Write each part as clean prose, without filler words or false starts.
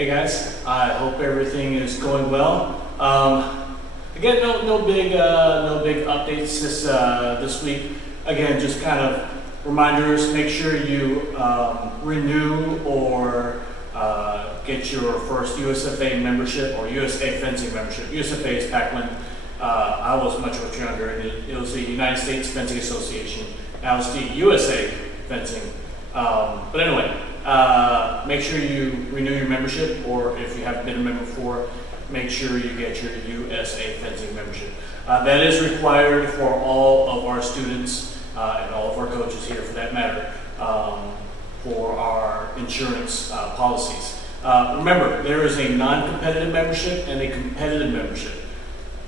Hey guys, I hope everything is going well. Again, no big updates this week. Again, just kind of reminders. Make sure you renew or get your first USFA membership or USA fencing membership. USFA is back when I was much younger, and it was the United States Fencing Association. Now it's the USA Fencing. But anyway, make sure you renew your membership, or if you haven't been a member before, make sure you get your USA Fencing membership. That is required for all of our students and all of our coaches here, for that matter, for our insurance policies. Remember, there is a non-competitive membership and a competitive membership.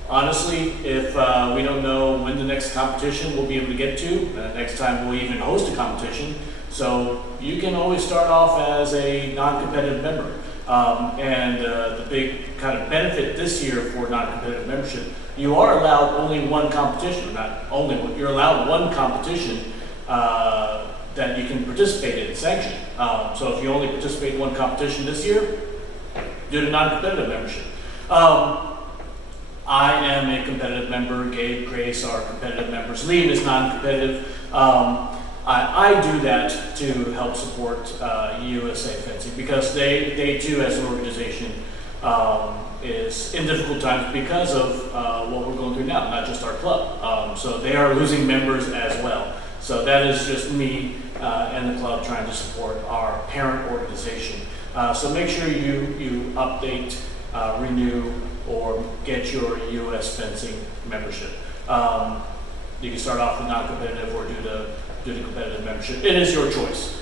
Honestly, if we don't know when the next competition we'll be able to get to, next time we'll even host a competition, so you can always start off as a non-competitive member. And the big kind of benefit this year for non-competitive membership, you are allowed only one competition, not only, you're allowed one competition that you can participate in sanctioned. So if you only participate in one competition this year, do the non-competitive membership. I am a competitive member. Gabe, Grace are competitive members. Liam is non-competitive. I do that to help support USA Fencing, because they too, as an organization, is in difficult times because of what we're going through now, not just our club. So they are losing members as well. So that is just me and the club trying to support our parent organization. So make sure you update, renew, or get your US Fencing membership. You can start off with non-competitive or do the competitive membership. It is your choice.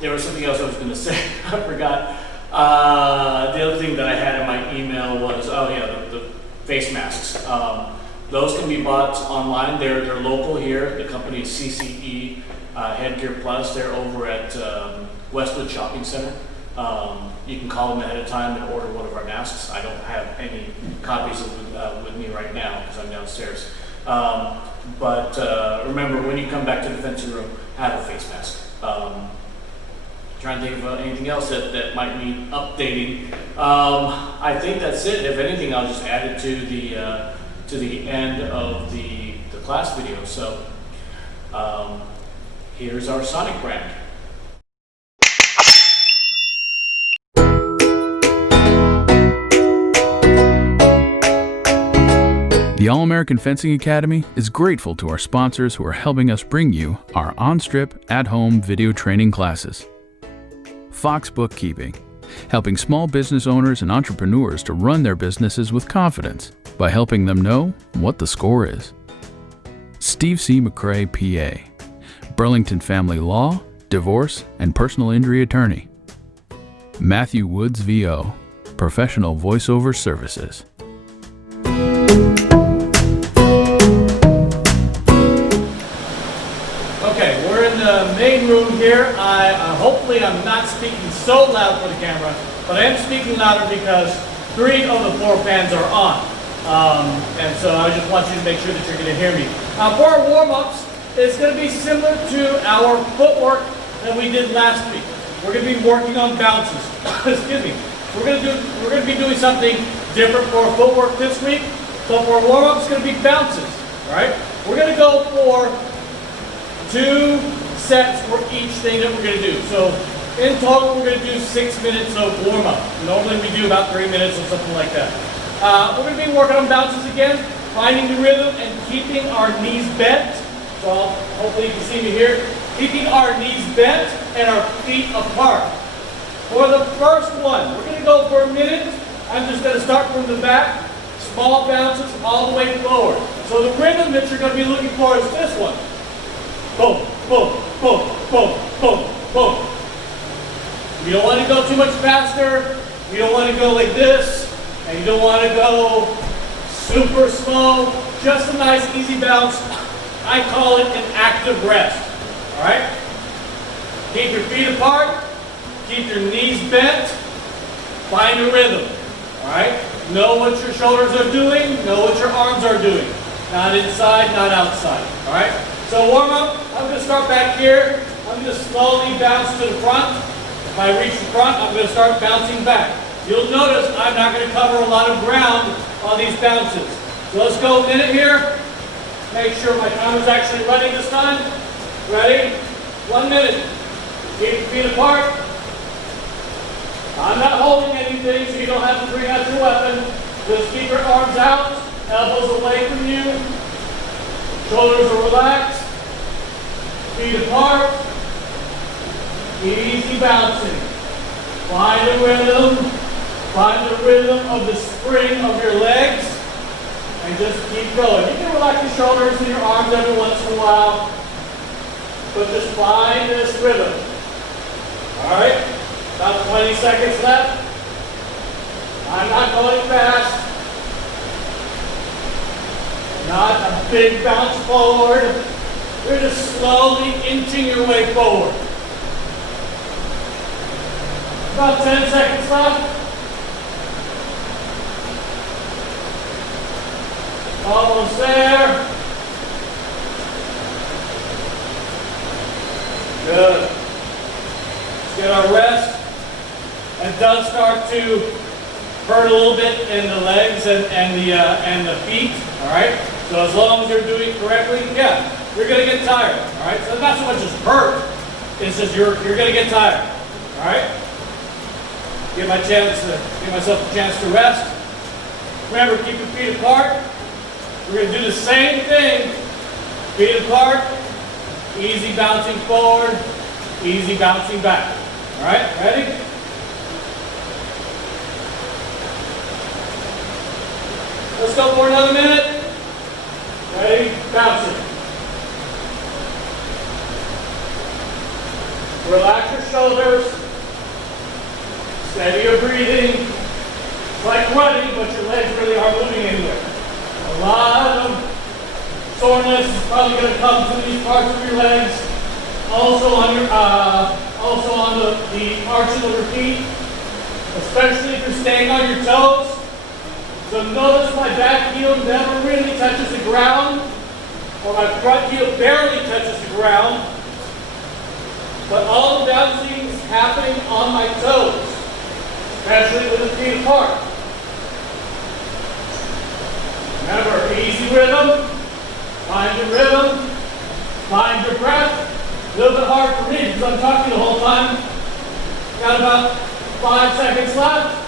There was something else I was going to say. I forgot. The other thing that I had in my email was, the face masks. Those can be bought online. They're local here. The company is CCE Headgear Plus. They're over at Westwood Shopping Center. You can call them ahead of time and order one of our masks. I don't have any copies of them with me right now because I'm downstairs. But remember, when you come back to the fencing room, have a face mask. Trying to think of anything else that might need updating. I think that's it. If anything, I'll just add it to the end of the class video. So here's our Sonic brand. The All-American Fencing Academy is grateful to our sponsors who are helping us bring you our on-strip, at-home video training classes. Fox Bookkeeping, helping small business owners and entrepreneurs to run their businesses with confidence by helping them know what the score is. Steve C. McCrae, PA, Burlington Family Law, Divorce, and Personal Injury Attorney. Matthew Woods, VO, Professional Voiceover Services. Okay, we're in the main room here. Hopefully I'm not speaking so loud for the camera, but I am speaking louder because 3 of the 4 fans are on. And so I just want you to make sure that you're going to hear me. For our warm-ups, it's going to be similar to our footwork that we did last week. We're going to be working on bounces. Excuse me. We're going to be doing something different for our footwork this week. So for our warm-up, it's going to be bounces. All right. We're going to go for 2 sets for each thing that we're going to do. So in total, we're going to do 6 minutes of warm-up. Normally we do about 3 minutes or something like that. We're going to be working on bounces again, finding the rhythm and keeping our knees bent. So hopefully you can see me here. Keeping our knees bent and our feet apart. For the first one, we're going to go for a minute. I'm just going to start from the back. Small bounces all the way forward. So the rhythm that you're going to be looking for is this one. Boom, boom, boom, boom, boom, boom. You don't want to go too much faster. You don't want to go like this. And you don't want to go super slow. Just a nice easy bounce. I call it an active rest. All right? Keep your feet apart. Keep your knees bent. Find a rhythm. All right? Know what your shoulders are doing. Know what your arms are doing. Not inside, not outside. All right? So warm up. I'm going to start back here. I'm I'm going to slowly bounce to the front. If I reach the front, I'm going to start bouncing back. You'll notice I'm not going to cover a lot of ground on these bounces. So let's go a minute here. Make sure my timer's actually running this time. Ready? 1 minute. Keep your feet apart. I'm not holding anything, so you don't have to bring out your weapon. Just keep your arms out, elbows away from you. Shoulders are relaxed. Feet apart. Easy bouncing. Find a rhythm. Find the rhythm of the spring of your legs. And just keep going. You can relax your shoulders and your arms every once in a while. But just find this rhythm. Alright? About 20 seconds left. I'm not going fast. Not a big bounce forward. You're just slowly inching your way forward. About 10 seconds left. Almost there. Good. Let's get our rest. It does start to hurt a little bit in the legs and the feet. All right. So as long as you're doing it correctly, yeah, you're gonna get tired. All right. So not so much as hurt. It's just you're gonna get tired. All right. Give myself a chance to rest. Remember, keep your feet apart. We're going to do the same thing. Feet apart. Easy bouncing forward. Easy bouncing back. All right, ready? Let's go for another minute. Ready? Bouncing. Relax your shoulders. Steady your breathing. It's like running, but your legs really aren't moving anywhere. A lot of soreness is probably going to come from these parts of your legs. Also on your, the arches of your feet, especially if you're staying on your toes. So notice my back heel never really touches the ground, or my front heel barely touches the ground. But all the bouncing is happening on my toes, especially with the feet apart. Remember, easy rhythm. Find your rhythm. Find your breath. A little bit hard for me because I'm talking the whole time. Got about 5 seconds left.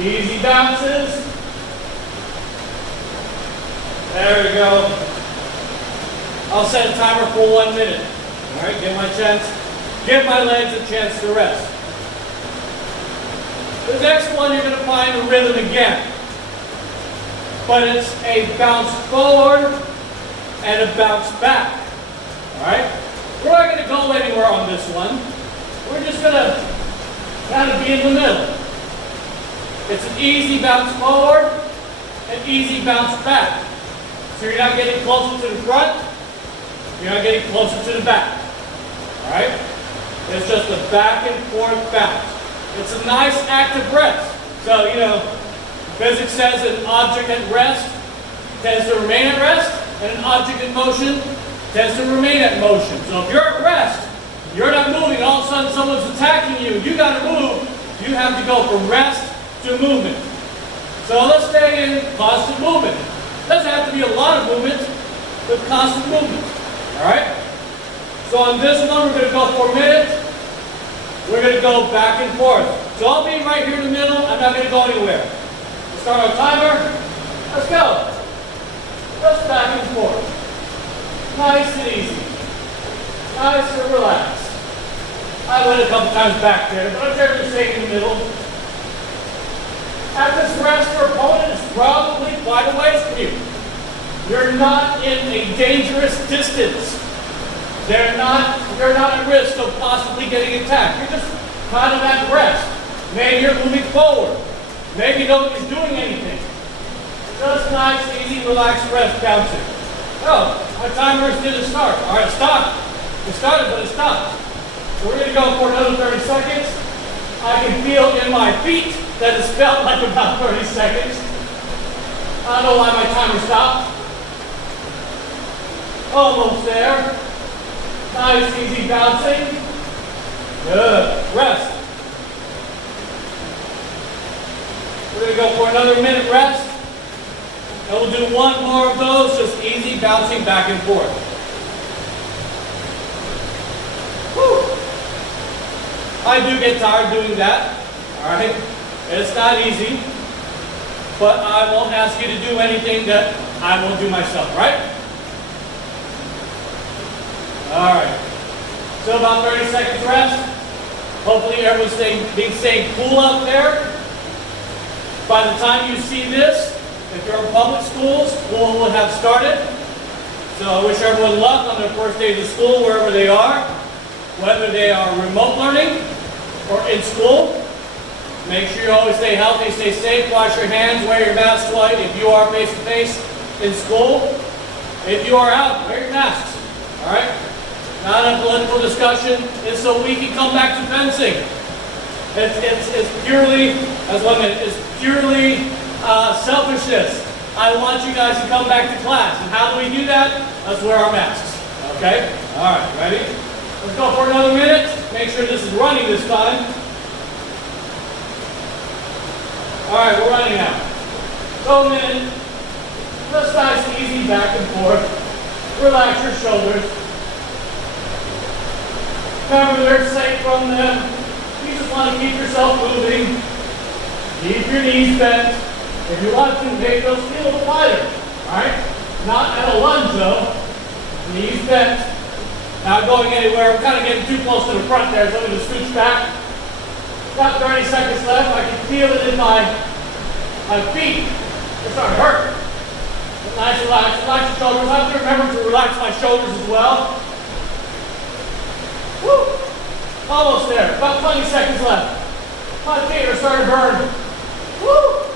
Easy bounces. There we go. I'll set a timer for 1 minute. All right, give my legs a chance to rest. The next one, you're going to find a rhythm again. But it's a bounce forward and a bounce back. All right? We're not going to go anywhere on this one. We're just going to kind of be in the middle. It's an easy bounce forward and easy bounce back. So you're not getting closer to the front. You're not getting closer to the back. All right? It's just a back and forth bounce. It's a nice active rest. So, physics says an object at rest tends to remain at rest, and an object in motion tends to remain at motion. So if you're at rest, you're not moving, all of a sudden someone's attacking you, you got to move. You have to go from rest to movement. So let's stay in constant movement. Doesn't have to be a lot of movement, but constant movement. All right? So on this one, we're going to go for a minute. We're going to go back and forth. So I'll be right here in the middle. I'm not going to go anywhere. We'll start our timer. Let's go. Just back and forth. Nice and easy. Nice and relaxed. I went a couple times back there, but I'm generally staying in the middle. At this rest, your opponent is probably quite a ways from you. You're not in a dangerous distance. You're not at risk of possibly getting attacked. You're just kind of at rest. Maybe you're moving forward. Maybe nobody's doing anything. Just nice, easy, relaxed rest bouncing. Oh, my timers didn't start. All right, stop. It started, but it stopped. So we're going to go for another 30 seconds. I can feel in my feet that it's felt like about 30 seconds. I don't know why my timer stopped. Almost there. Nice, easy bouncing. Good. Rest. We're going to go for another minute rest. And we'll do one more of those, just easy bouncing back and forth. Whew. I do get tired doing that. Alright? It's not easy. But I won't ask you to do anything that I won't do myself, right? Alright. So about 30 seconds rest. Hopefully everyone's staying cool out there. By the time you see this, if you're in public schools, school will have started. So I wish everyone luck on their first days of school, wherever they are. Whether they are remote learning or in school. Make sure you always stay healthy, stay safe, wash your hands, wear your mask twice if you are face-to-face in school. If you are out, wear your masks. Alright? Not a political discussion. It's so we can come back to fencing. It's purely, as one minute, it's purely selfishness. I want you guys to come back to class. And how do we do that? Let's wear our masks. Okay? Alright, ready? Let's go for another minute. Make sure this is running this time. Alright, we're running now. Go a minute. Just nice and easy back and forth. Relax your shoulders. Remember, they're safe from them. You just want to keep yourself moving. Keep your knees bent. If you want to, make those feel a little wider. Alright? Not at a lunge though. Knees bent. Not going anywhere. I'm kind of getting too close to the front there, so I'm going to scooch back. About 30 seconds left. I can feel it in my feet. They're starting to hurt. Nice, relax your shoulders. I have to remember to relax my shoulders as well. Woo! Almost there. About 20 seconds left. My feet are starting to burn. Woo!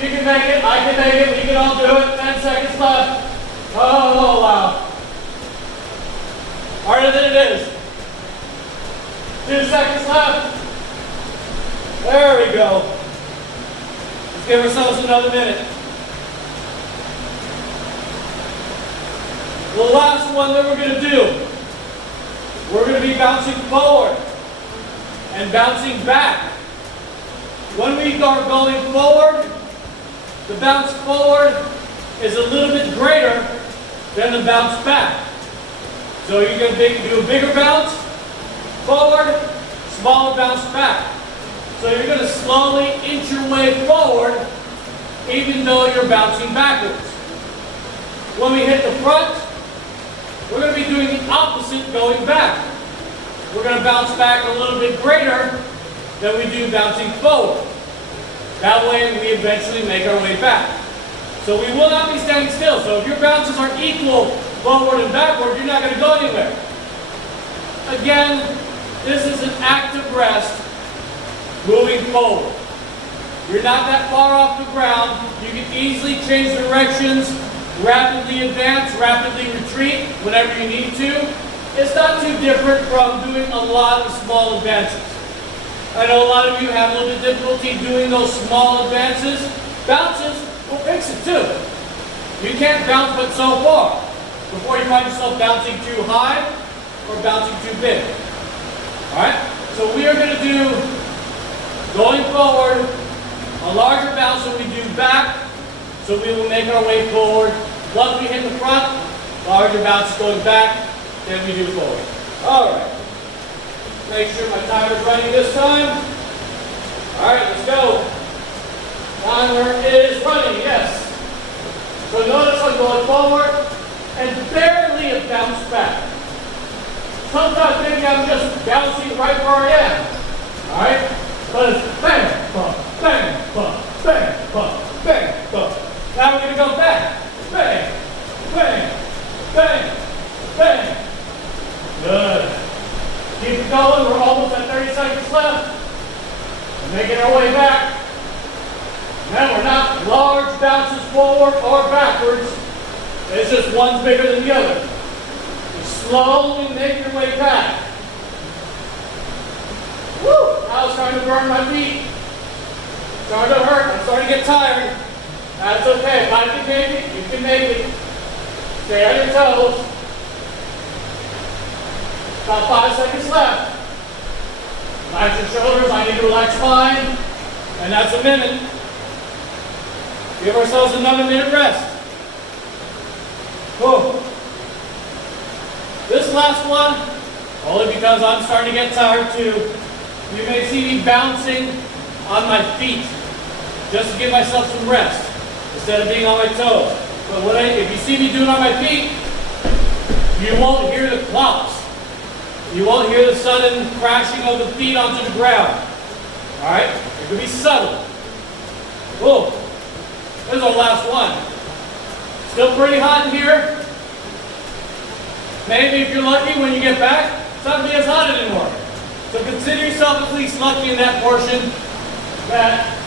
You can make it. I can make it. We can all do it. 10 seconds left. Oh, wow. Harder than it is. 2 seconds left. There we go. Let's give ourselves another minute. The last one that we're going to do, we're going to be bouncing forward and bouncing back. When we are going forward, the bounce forward is a little bit greater than the bounce back. So you're going to do a bigger bounce forward, smaller bounce back. So you're going to slowly inch your way forward even though you're bouncing backwards. When we hit the front, we're going to be doing the opposite going back. We're going to bounce back a little bit greater than we do bouncing forward. That way we eventually make our way back. So we will not be standing still. So if your bounces are equal forward and backward, you're not going to go anywhere. Again, this is an active rest moving forward. You're not that far off the ground. You can easily change directions, rapidly advance, rapidly retreat whenever you need to. It's not too different from doing a lot of small advances. I know a lot of you have a little bit of difficulty doing those small advances. Bounces will fix it too. You can't bounce but so far before you find yourself bouncing too high or bouncing too big. Alright? So we are going to do, going forward, a larger bounce than we do back. So we will make our way forward. Once we hit the front, larger bounce going back, then we do forward. Alright. Make sure my timer's running this time. Alright, let's go. Timer is running, yes. So notice I'm going forward and barely a bounce back. Sometimes maybe I'm just bouncing right where I am. Alright? But it's bang, bump, bang, bump, bang, bump, bang, bump. Now we're going to go back. Bang, bang, bang, bang. Good. Keep it going. We're almost at 30 seconds left. We're making our way back. Now we're not large bounces forward or backwards. It's just one's bigger than the other. You slowly make your way back. Woo! Now it's starting to burn my feet. Starting to hurt. I'm starting to get tired. That's okay. If I can make it, you can make it. Stay on your toes. About 5 seconds left. Relax your shoulders, I need to relax mine. And that's a minute. Give ourselves another minute rest. Whoa. This last one, only because I'm starting to get tired too. You may see me bouncing on my feet just to give myself some rest instead of being on my toes. But if you see me doing on my feet, you won't hear the clops. You won't hear the sudden crashing of the feet onto the ground. All right? It could be subtle. Whoa. This is our last one. Still pretty hot in here. Maybe if you're lucky when you get back, it's not going to be as hot anymore. So consider yourself at least lucky in that portion that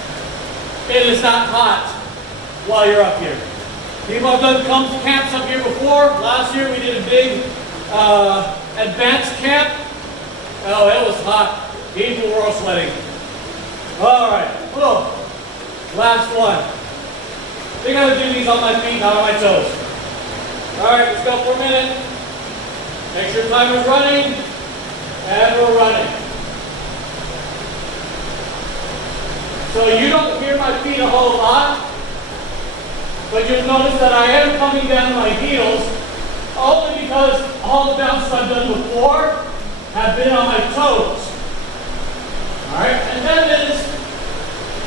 it is not hot while you're up here. People have done camps up here before. Last year we did a big advanced camp. Oh, it was hot. People were all sweating. All right. Whoa. Last one. I think I'm going to do these on my feet, not on my toes. All right, let's go for a minute. Make sure timer's running. And we're running. So you don't hear my feet a whole lot, but you'll notice that I am coming down my heels only because all the bounces I've done before have been on my toes. Alright, and then there's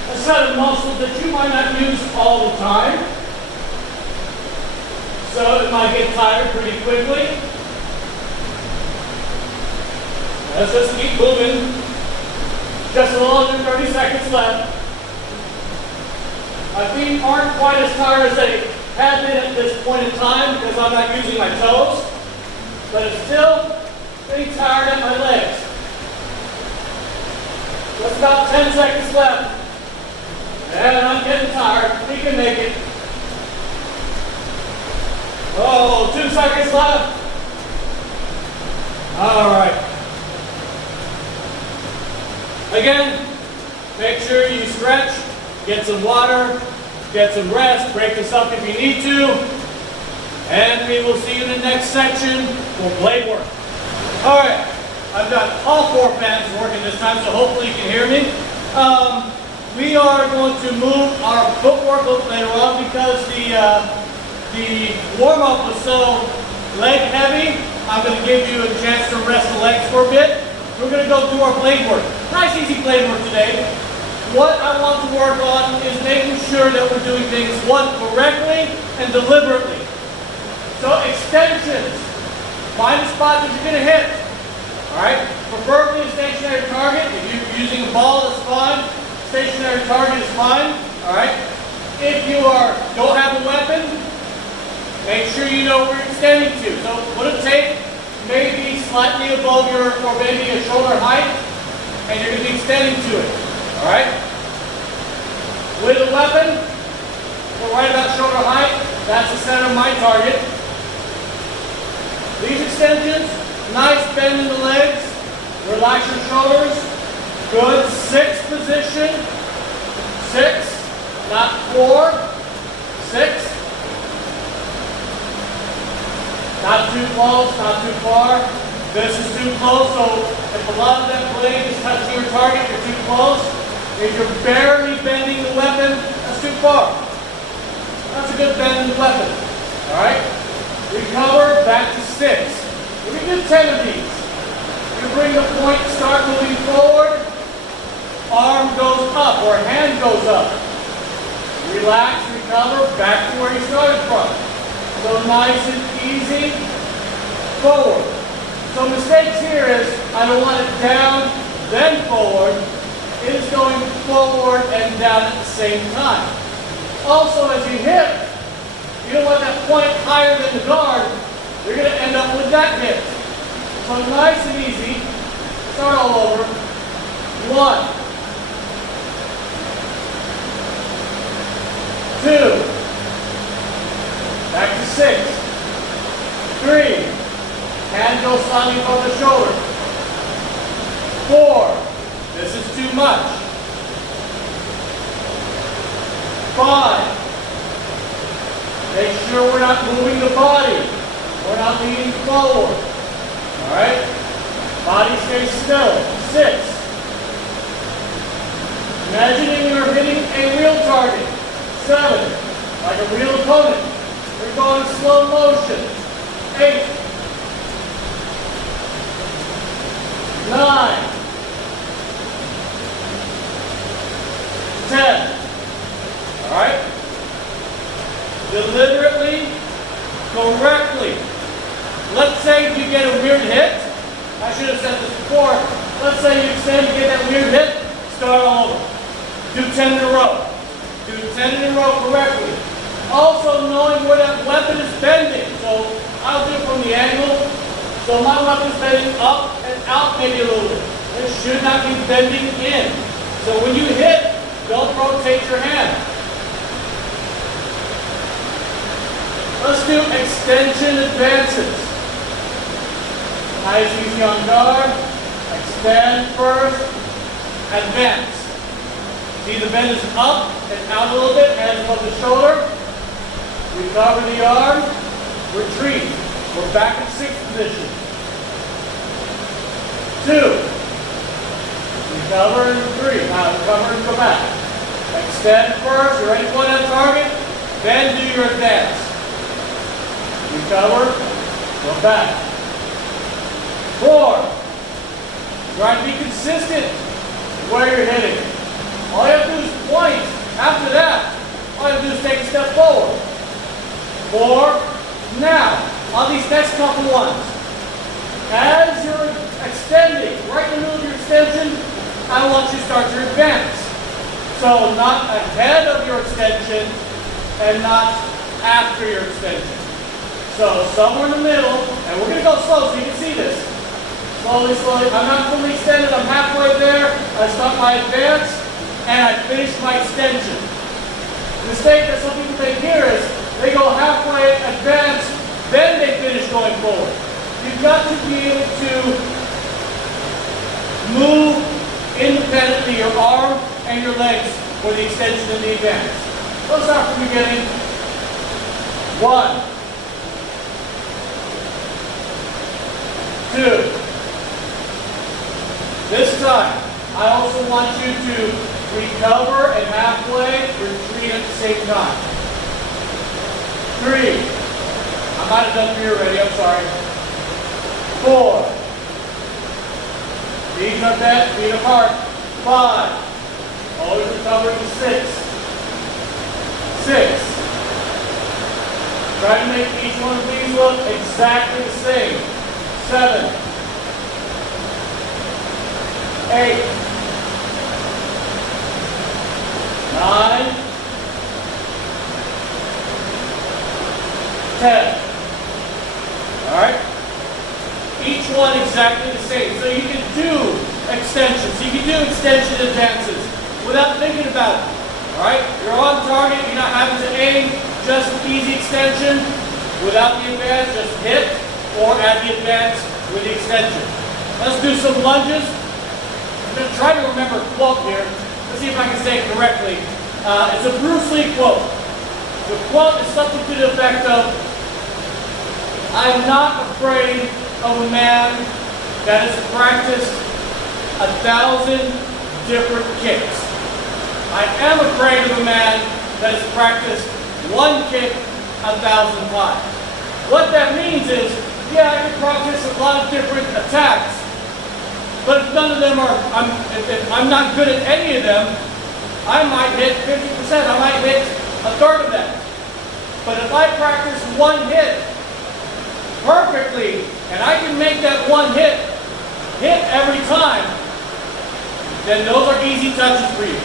a set of muscles that you might not use all the time. So it might get tired pretty quickly. Let's just keep moving. Just a little under 30 seconds left. My feet aren't quite as tired as they have been at this point in time because I'm not using my toes, but it's still pretty tired at my legs. Just about 10 seconds left. And I'm getting tired. We can make it. Oh, 2 seconds left. All right. Again, make sure you stretch, get some water, get some rest, break this up if you need to, and we will see you in the next section for blade work. All right, I've got all 4 fans working this time, so hopefully you can hear me. We are going to move our footwork a little later on because the warm-up was so leg heavy. I'm going to give you a chance to rest the legs for a bit. We're going to go do our blade work. Nice easy blade work today. What I want to work on is making sure that we're doing things, one, correctly and deliberately. So extensions, find the spot that you're going to hit. Alright, preferably a stationary target. If you're using a ball, that's fine. Stationary target is fine. Alright, if you don't have a weapon, make sure you know where you're extending to. So put a tape maybe slightly above your, or maybe a shoulder height, and you're going to be extending to it. Alright? With a weapon, we're right about shoulder height. That's the center of my target. These extensions, nice bend in the legs. Relax your shoulders. Good. 6 position. 6, not 4. 6. Not too close, not too far. This is too close, so if a lot of that blade is touching your target, you're too close. If you're barely bending the weapon, that's too far. That's a good bend in the weapon. Alright? Recover, back to 6. We can do 10 of these. You bring the point, start moving forward. Arm goes up, or hand goes up. Relax, recover, back to where you started from. So nice and easy, forward. So mistakes here is, I don't want it down, then forward. It is going forward and down at the same time. Also, as you hit, you don't want that point higher than the guard. You're going to end up with that hit. So nice and easy. Start all over. 1, 2. Back to 6. 3. Hand goes slightly above the shoulder. 4. This is too much. 5. Make sure we're not moving the body. We're not leaning forward. Alright? Body stays still. 6. Imagining you're hitting a real target. 7. Like a real opponent. You're going slow motion. 8. 9. 10. Alright? Deliberately, correctly. Let's say you get a weird hit. I should have said this before. Let's say you extend, you get that weird hit, start all over. Do 10 in a row. Do 10 in a row correctly. Also knowing where that weapon is bending. So I'll do it from the angle. So my weapon is bending up and out maybe a little bit. It should not be bending in. So when you hit, don't rotate your hand. Let's do extension advances. Eyes easy on guard. Extend first. Advance. See, the bend is up and out a little bit. Hands above the shoulder. Recover the arm. Retreat. We're back in 6th position. 2. Recover and 3. Now recover and go back. Extend first. You're ready for that target. Then do your advance. Recover. Go back. 4. Try to be consistent where you're hitting. All you have to do is point. After that, all you have to do is take a step forward. 4. Now, on these next couple ones, as you're extending, right in the middle of your extension, I want you to start your advance. So not ahead of your extension and not after your extension. So somewhere in the middle, and we're going to go slow so you can see this. Slowly, slowly. I'm not fully extended. I'm halfway there. I start my advance, and I finish my extension. The mistake that some people make here is they go halfway, advance, then they finish going forward. You've got to be able to move independently your arm and your legs for the extension and the advance. Let's start from the beginning. 1. 2. This time, I also want you to recover and halfway retreat at the same time. 3. I might have done 3 already, I'm sorry. 4. Feet are bent, feet apart. 5. Always recover to 6. 6. Try to make each one of these look exactly the same. 7. 8. 9. 10. Alright? Each one exactly the same. So you can do extensions. You can do extension advances without thinking about it. Alright? You're on target. You're not having to aim. Just easy extension. Without the advance, just hit. Or add the advance with the extension. Let's do some lunges. I'm going to try to remember a quote here. Let's see if I can say it correctly. It's a Bruce Lee quote. The quote is something to the effect of, I'm not afraid of a man that has practiced 1,000 different kicks. I am afraid of a man that has practiced one kick 1,000 times. What that means is, yeah, I can practice a lot of different attacks, but if none of them are, if I'm not good at any of them, I might hit 50%, I might hit a third of that. But if I practice one hit perfectly, and I can make that one hit every time, then those are easy touches for you.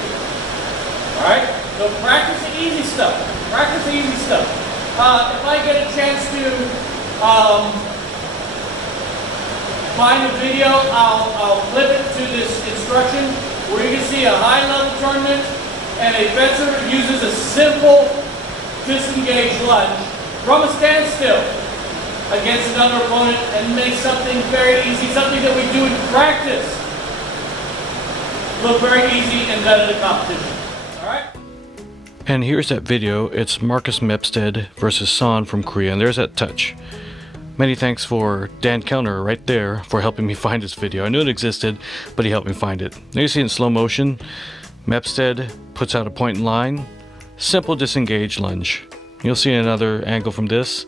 Alright? So practice the easy stuff. Practice the easy stuff. If I get a chance to find a video, I'll flip it to this instruction where you can see a high-level tournament and a fencer uses a simple disengage lunge from a standstill against another opponent and make something very easy, something that we do in practice, look very easy and done in a competition. All right? And here's that video. It's Marcus Mepstead versus Son from Korea, and there's that touch. Many thanks for Dan Kellner right there for helping me find this video. I knew it existed, but he helped me find it. Now you see it in slow motion. Mepstead puts out a point in line. Simple disengage lunge. You'll see another angle from this.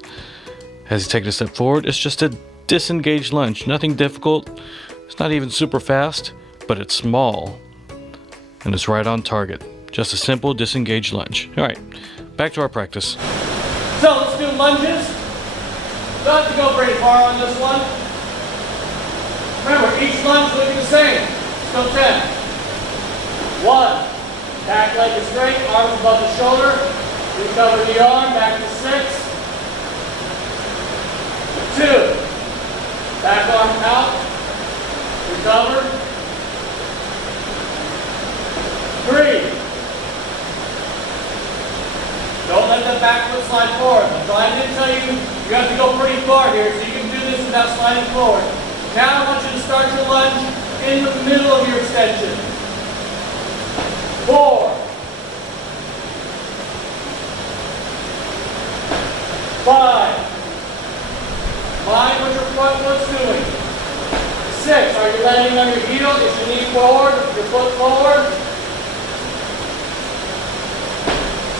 As he takes a step forward, it's just a disengage lunge. Nothing difficult. It's not even super fast, but it's small. And it's right on target. Just a simple disengage lunge. Alright, back to our practice. So let's do lunges. Don't have to go very far on this one. Remember, each lunge will be the same. Let's go 10. 1. Back leg is straight, arms above the shoulder. Recover the arm, back to 6. 2. Back arm out. Recover. 3. Don't let the back foot slide forward. I didn't tell you have to go pretty far here, so you can do this without sliding forward. Now I want you to start your lunge in the middle of your extension. 4. 5. Mind what your front foot's doing. 6. Are you landing on your heel? Is your knee forward? Your foot forward?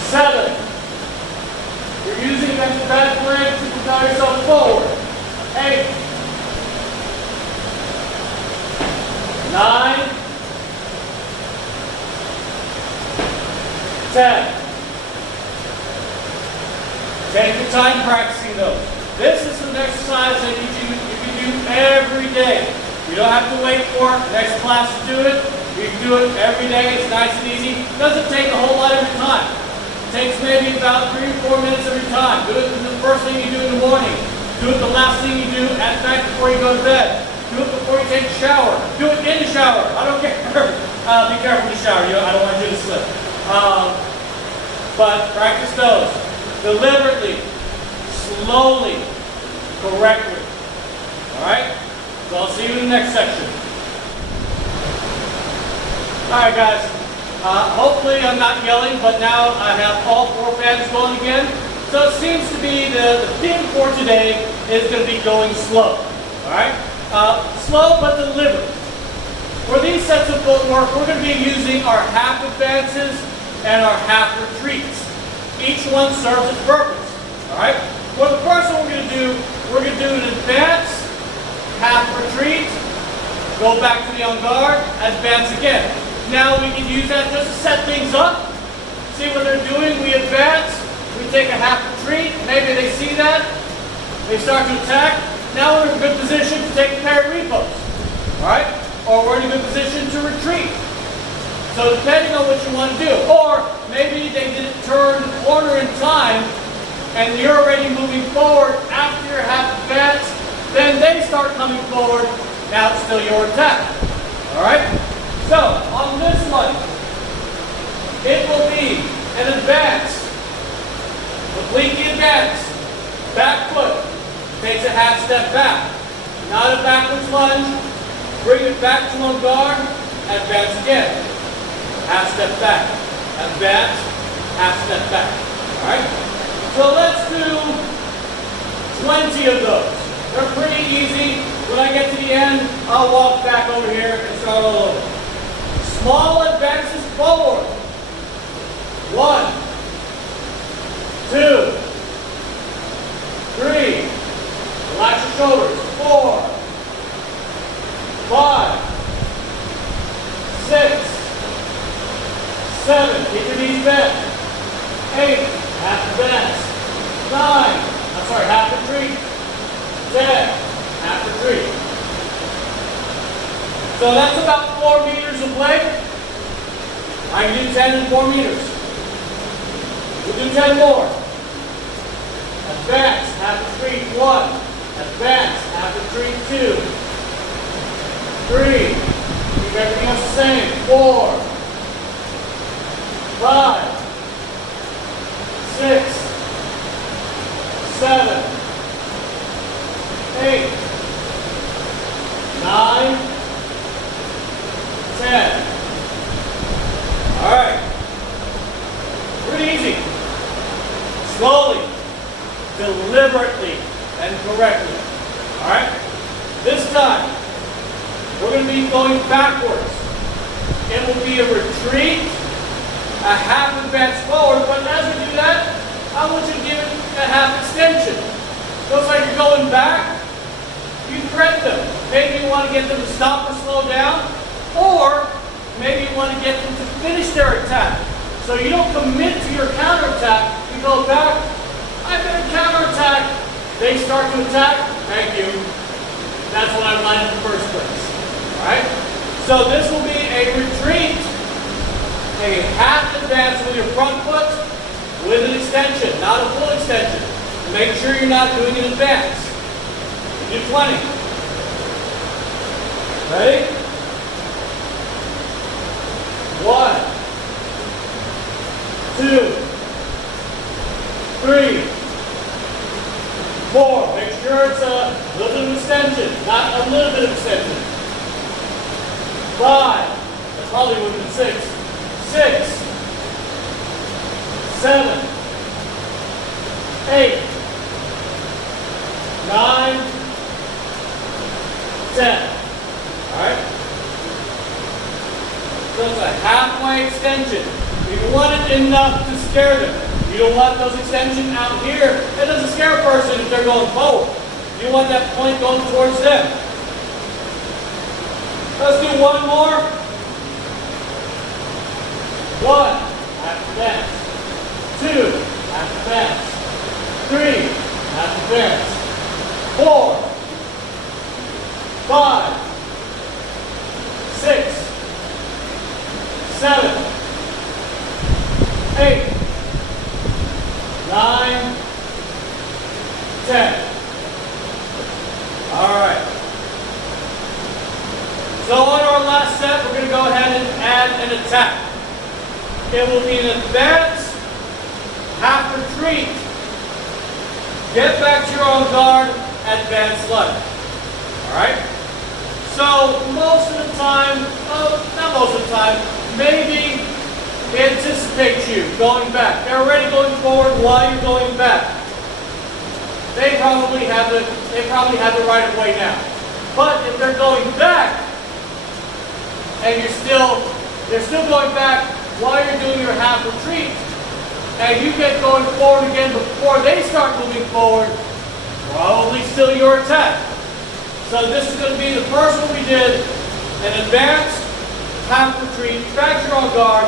7. You're using that back leg to propel yourself forward. 8. 9. 10. Take your time practicing those. This is an exercise that you can do every day. You don't have to wait for next class to do it. You can do it every day. It's nice and easy. It doesn't take a whole lot of your time. It takes maybe about 3 or 4 minutes every time. Do it the first thing you do in the morning. Do it the last thing you do at night before you go to bed. Do it before you take a shower. Do it in the shower. I don't care. Be careful in the shower. I don't want you to slip. But practice those. Deliberately, slowly, correctly. Alright? So I'll see you in the next section. Alright guys, hopefully I'm not yelling, but now I have all 4 fans going again. So it seems to be the theme for today is going to be going slow. Alright? Slow but deliberate. For these sets of footwork, we're going to be using our half advances and our half retreats. Each one serves its purpose. Alright? Well, the first one we're going to do an advance, half retreat, go back to the en garde, advance again. Now we can use that just to set things up. See what they're doing, we advance, we take a half retreat, maybe they see that, they start to attack. Now we're in a good position to take a pair of repos. Alright? Or we're in a good position to retreat. So depending on what you want to do. Or maybe they didn't turn the corner in time and you're already moving forward after your half advance, then they start coming forward, now it's still your attack. Alright? So, on this one, it will be an advance. Complete the advance. Back foot takes a half step back. Not a backwards lunge. Bring it back to en garde. Advance again. Half step back. Advance. Half step back. Alright? So let's do 20 of those. They're pretty easy. When I get to the end, I'll walk back over here and start all over. Small advances forward. 1, 2, 3. Relax your shoulders. 4, 5, 6, 7. Keep your knees bent. 8. Half advance. 9. Half retreat. 10. Half retreat. So that's about 4 meters of leg. I can do 10 and 4 meters. We'll do 10 more. Advance, half retreat, 1. Advance, half retreat, 2. 3. Keep everything else the same. 4. 5. 6. 7. 8. 9. 10. Alright. Pretty easy. Slowly, deliberately, and correctly. All right? This time, we're going to be going backwards. It will be a retreat, a half advance forward, but as we do that, I want you to give it a half extension. Looks like you're going back, you correct them. Maybe you want to get them to stop or slow down, or maybe you want to get them to finish their attack. So you don't commit to your counterattack, you go back, I'm going to counterattack. They start to attack, thank you. That's what I wanted in the first place. All right? So this will be a retreat, a half advance with your front foot with an extension, not a full extension. Make sure you're not doing an advance. Do 20. Ready? 1, 2, 3, 4. Make sure it's a little bit of extension, not a little bit of extension. 5. That probably would have been 6. 6, 7, 8, 9, 10. All right? So it's a halfway extension. You want it enough to scare them. You don't want those extensions out here. It doesn't scare a person if they're going forward. You want that point going towards them. Let's do one more. 1, half advance. 2, half advance. 3, half advance. 4, 5, 6, 7, 8, 9, 10. All right. So on our last set, we're going to go ahead and add an attack. It will be an advance, half retreat, get back to your own guard, advance lunge. All right? So most of the time, not most of the time, maybe they anticipate you going back. They're already going forward while you're going back. They probably have the right of way now. But if they're going back, and they're still going back while you're doing your half retreat, and you get going forward again before they start moving forward, probably still your attack. So this is going to be the first one we did, an advance, half retreat, back to your own guard,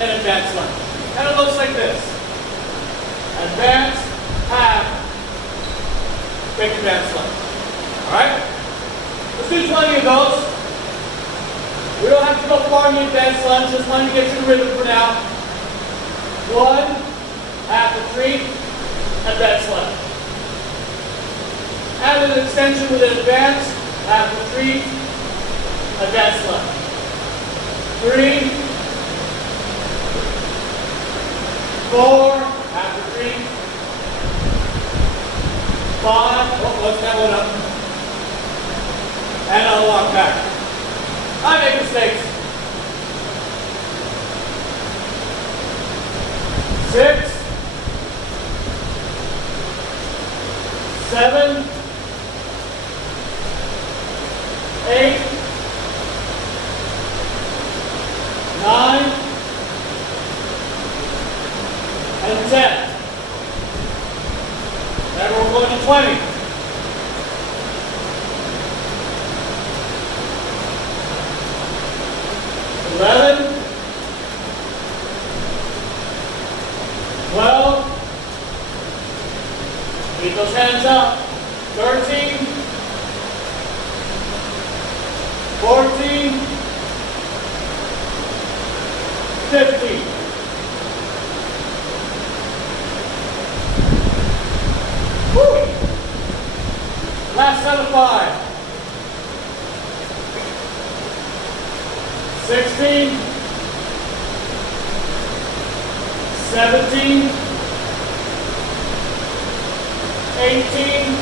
and advance lunge. And it looks like this. Advance, half, big advance lunge. Alright? Let's do 20 of those. We don't have to go far in the advanced lunge, just want to get you the rhythm for now. 1, half retreat, advanced lunge. Add an extension with an advance, half retreat, advanced lunge. 3, 4, half retreat. 5, let's that one up. And I'll walk back. I make mistakes. 6, 7, 8, 9, and 10. Then we're going to 20. 11, 12, keep those hands up, 13, 14, 15. Woo! Last set of 5. 16, 17, 18,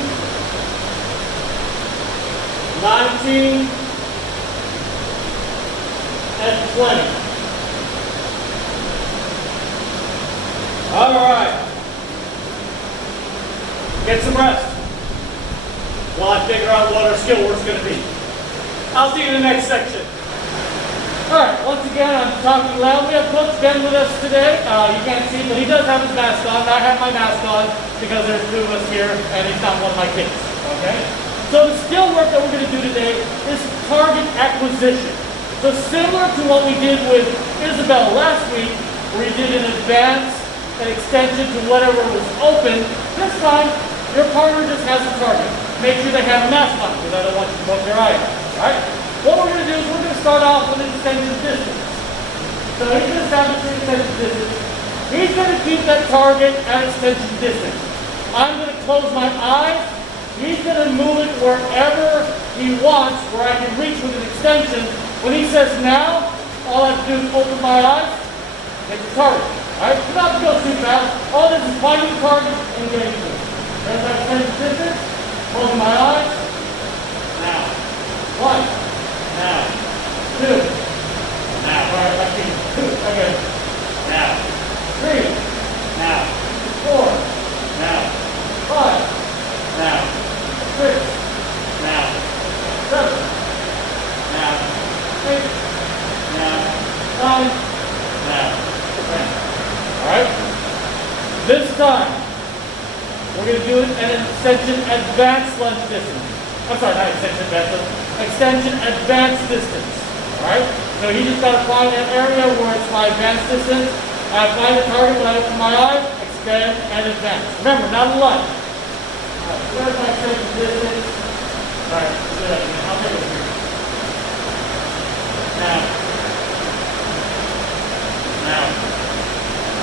19, and 20. All right. Get some rest. out what our skill work's going to be. I'll see you in the next section. Alright, once again, I'm talking loud. We have Coach Ben with us today. You can't see, but he does have his mask on. I have my mask on because there's two of us here, and he's not one of my kids. Okay? So the skill work that we're going to do today is target acquisition. So similar to what we did with Isabel last week, where you did an advance and extension to whatever was open, this time your partner just has a target. Make sure they have a mask on because I don't want you to poke your eye out. Alright? What we're going to do is we're going to start off with an extension distance. So he's going to establish an extension distance. He's going to keep that target at extension distance. I'm going to close my eyes. He's going to move it wherever he wants, where I can reach with an extension. When he says now, all I have to do is open my eyes, hit the target. Alright? You don't have to go too fast. All this is finding the target and getting to it. There's that extension distance. Closing my eyes. Now. One. Now, two. Now, right, back in. Two. Okay. Now, three. Now, four. Now, five. Now, six. Now, seven. Now, eight. Now, nine. Now, 10. All right. This time, we're going to do an extension advanced lunge distance. I'm sorry, not extension advanced lunge. Extension advanced distance. Alright? So you just gotta find that area where it's my advanced distance. I find the target when I open my eyes, extend and advance. Remember, not a lunge. Alright, where's my extension distance? Alright, let's do that again. I'll take it here. Now. Now.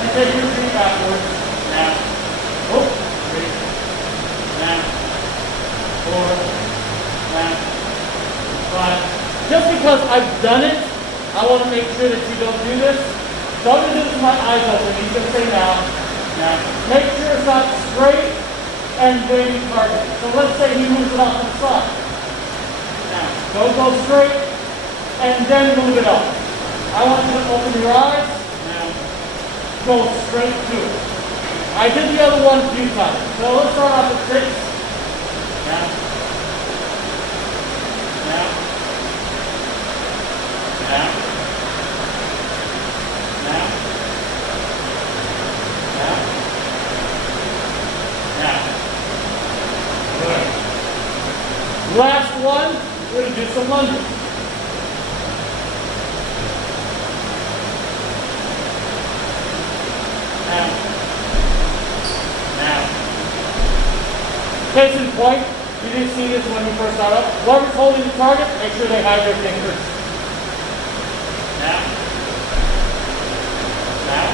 And take your feet backwards. Now. Oh, 3. Now. 4. Now. Just because I've done it, I want to make sure that you don't do this. So I'm going to do this with my eyes open. You can say now. Now. Make sure it's not straight and wavy target. So let's say he moves it off to the side. Now, don't go straight and then move it off. I want you to open your eyes. Now, go straight to it. I did the other one a few times. So let's start off at 6. Now. Now. Now. Now. Now. Now. Good. Last one, we're going to do some lunges. Now. Now. Case in point, you didn't see this when you first start up. Whoever's holding the target, make sure they hide their fingers. Now. Now.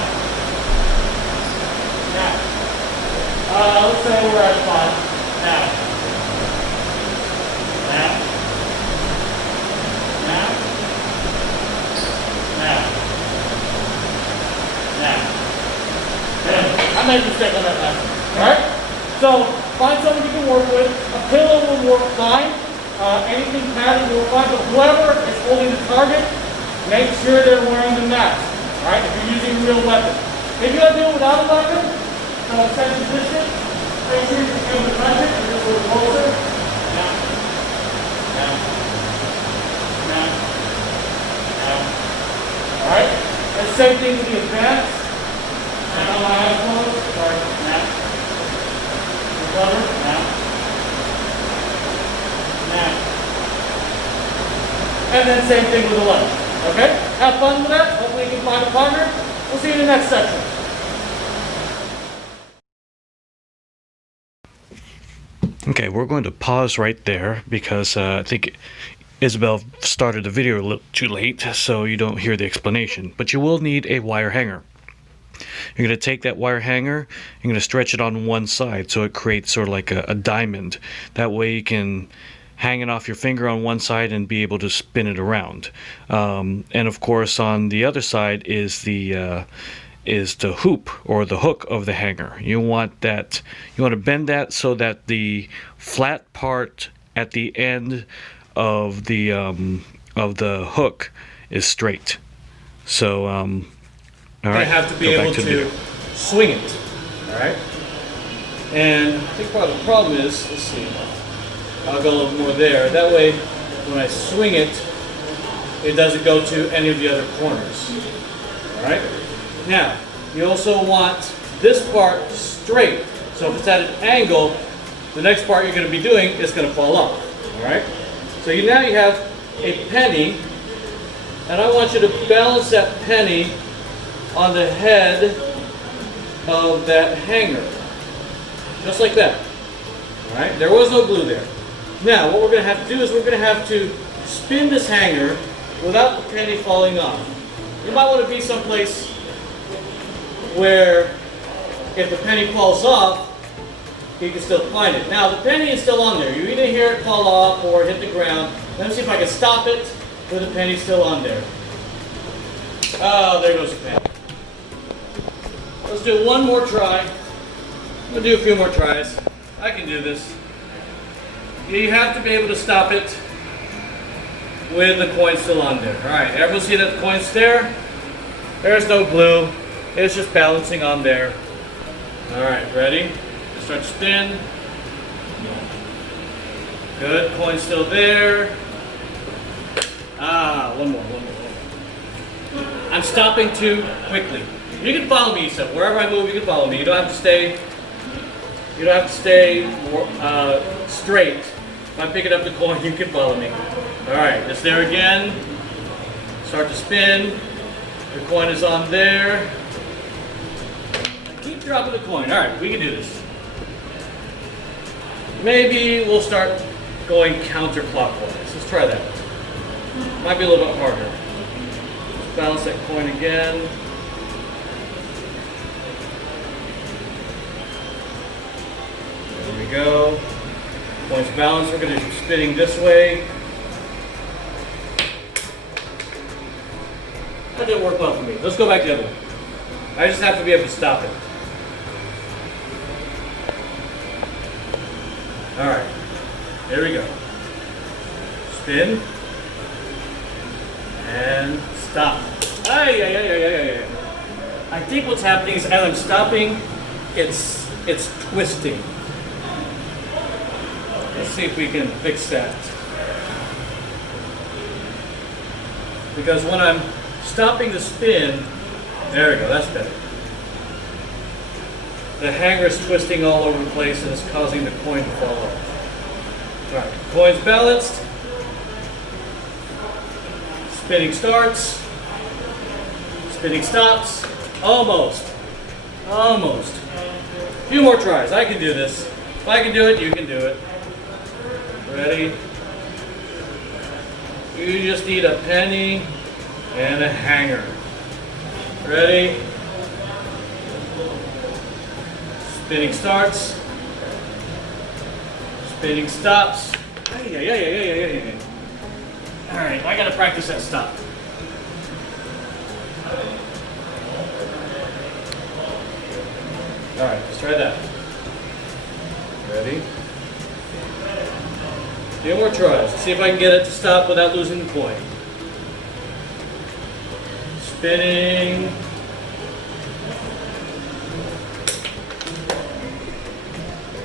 Now. Let's say we're at 5. Now. Now. Now. Now. Now. Good. I made a mistake on that last one. Alright? So, find someone you can work with. A pillow will work fine. Anything padded will work fine. But whoever is holding the target, make sure they're wearing the mask. Alright? If you're using a real weapon. If you gotta do it without a weapon, so extension distance, make sure you feel the pressure. You're just a little closer. Now. Now. Now. Now. Alright? And same thing with the advance. And on my eyes closed. Sorry. Now. Recover. Now. Now. And then same thing with the lunge. Okay? Have fun with that. Hopefully you can find a partner. We'll see you in the next section. Okay, we're going to pause right there because I think Isabel started the video a little too late, so you don't hear the explanation. But you will need a wire hanger. You're going to take that wire hanger, you're going to stretch it on one side so it creates sort of like a diamond. That way you can hang it off your finger on one side and be able to spin it around. And of course on the other side is the hoop or the hook of the hanger. You want to bend that so that the flat part at the end of the hook is straight. So all right, you have to be able to swing it. All right. And I think part of the problem is, let's see. I'll go a little more there. That way, when I swing it, it doesn't go to any of the other corners. All right? Now, you also want this part straight. So if it's at an angle, the next part you're going to be doing is going to fall off. All right? So now you have a penny, and I want you to balance that penny on the head of that hanger. Just like that. All right? There was no glue there. Now, what we're going to have to do is we're going to have to spin this hanger without the penny falling off. You might want to be someplace where if the penny falls off, you can still find it. Now, the penny is still on there. You either hear it fall off or hit the ground. Let me see if I can stop it with the penny still on there. Oh, there goes the penny. Let's do one more try. I'm going to do a few more tries. I can do this. You have to be able to stop it with the coin still on there. Alright, everyone see that the coin's there? There's no glue. It's just balancing on there. Alright, ready? Start to spin. Good, coin's still there. One more. I'm stopping too quickly. You can follow me, so wherever I move, you can follow me. You don't have to stay straight. If I'm picking up the coin, you can follow me. Alright, it's there again. Start to spin. The coin is on there. Keep dropping the coin. Alright, we can do this. Maybe we'll start going counterclockwise. Let's try that. Might be a little bit harder. Let's balance that coin again. There we go. Coin's balanced. We're going to do spinning this way. That didn't work well for me. Let's go back the other way. I just have to be able to stop it. Alright. Here we go. Spin. And stop. I think what's happening is as I'm stopping, it's twisting. Let's see if we can fix that. Because when I'm stopping the spin, there we go, that's better. The hanger is twisting all over the place and it's causing the coin to fall off. Alright, coin's balanced. Spinning starts. Spinning stops. Almost. Almost. A few more tries. I can do this. If I can do it, you can do it. Ready? You just need a penny and a hanger. Ready? Spinning starts. Spinning stops. Alright, I gotta practice that stop. Alright, let's try that. Ready? A few more tries. See if I can get it to stop without losing the coin. Spinning.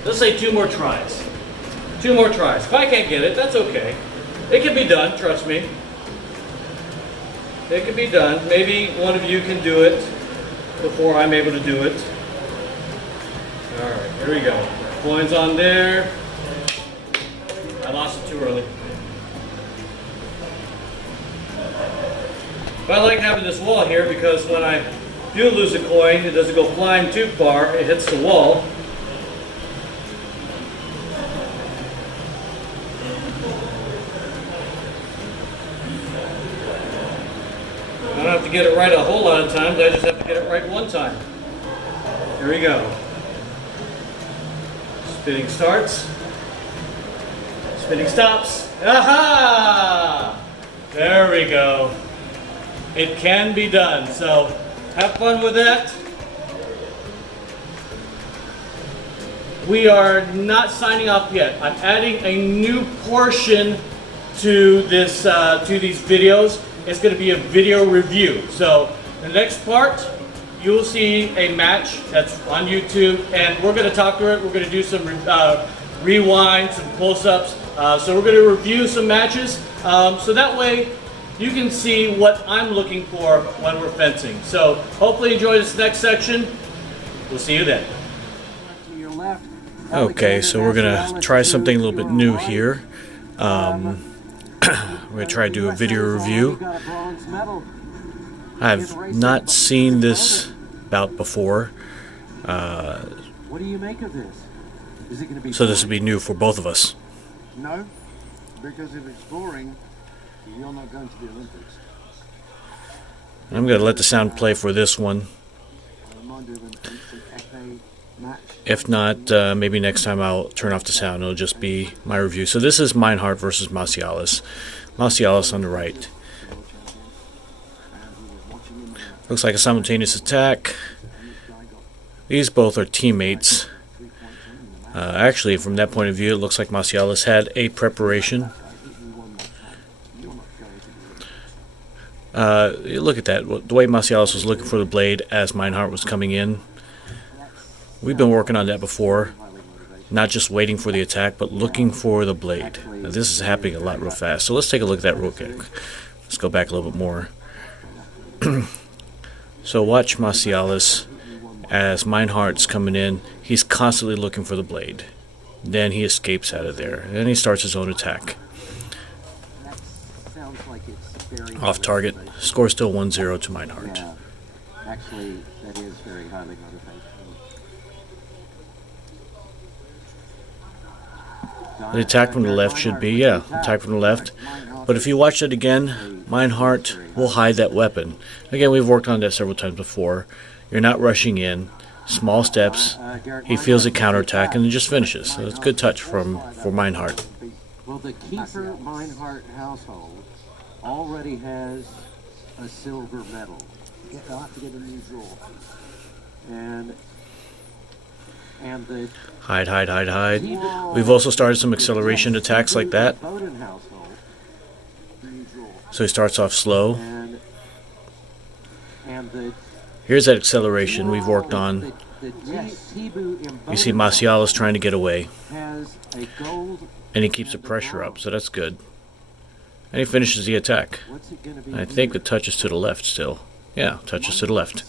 Let's say 2 more tries. 2 more tries. If I can't get it, that's okay. It can be done, trust me. It can be done. Maybe one of you can do it before I'm able to do it. Alright, here we go. Coin's on there. I lost it too early. But I like having this wall here because when I do lose a coin, it doesn't go flying too far. It hits the wall. I don't have to get it right a whole lot of times. I just have to get it right one time. Here we go. Spinning starts. Spinning stops. Aha! There we go. It can be done. So have fun with that. We are not signing off yet. I'm adding a new portion to this to these videos. It's going to be a video review. So the next part, you'll see a match that's on YouTube, and we're going to talk through it. We're going to do some rewind, some close-ups. So we're going to review some matches, so that way you can see what I'm looking for when we're fencing. So hopefully you enjoy this next section. We'll see you then. Okay, so we're gonna try something a little bit new here. We're gonna try to do a video review. I've not seen this bout before, What do you make of this? Is it going to be so this will be new for both of us. No, because if it's boring, you're not going to the Olympics. I'm gonna let the sound play for this one. A reminder of an FA match. If not, maybe next time I'll turn off the sound. It'll just be my review. So this is Meinhardt versus Macialis. Macialis on the right. Looks like a simultaneous attack. These both are teammates. Actually, from that point of view, it looks like Macialis had a preparation. Look at that. The way Macialis was looking for the blade as Meinhardt was coming in. We've been working on that before. Not just waiting for the attack, but looking for the blade. Now, this is happening a lot real fast. So let's take a look at that real quick. Let's go back a little bit more. So watch Macialis as Meinhardt's coming in. He's constantly looking for the blade. Then he escapes out of there. And then he starts his own attack. Off target. Score still 1-0 to Meinhardt. Yeah, actually, that is very highly motivational. The attack from the left should be, yeah, attack from the left. But if you watch it again, Meinhardt will hide that weapon. Again, we've worked on that several times before. You're not rushing in. Small steps. He feels a counterattack and then just finishes. So it's a good touch for Meinhardt. Well, the Kiefer Meinhardt household already has a silver medal. They'll have to get a new draw. And the Hide. We've also started some acceleration attacks like that. Bowden household, new draw. So he starts off slow. And the Here's that acceleration we've worked on. You see Macialis trying to get away. has a gold. And he keeps the pressure up, so that's good. And he finishes the attack. What's it going to be? I think the touch is to the left still. Yeah, touch is to the left.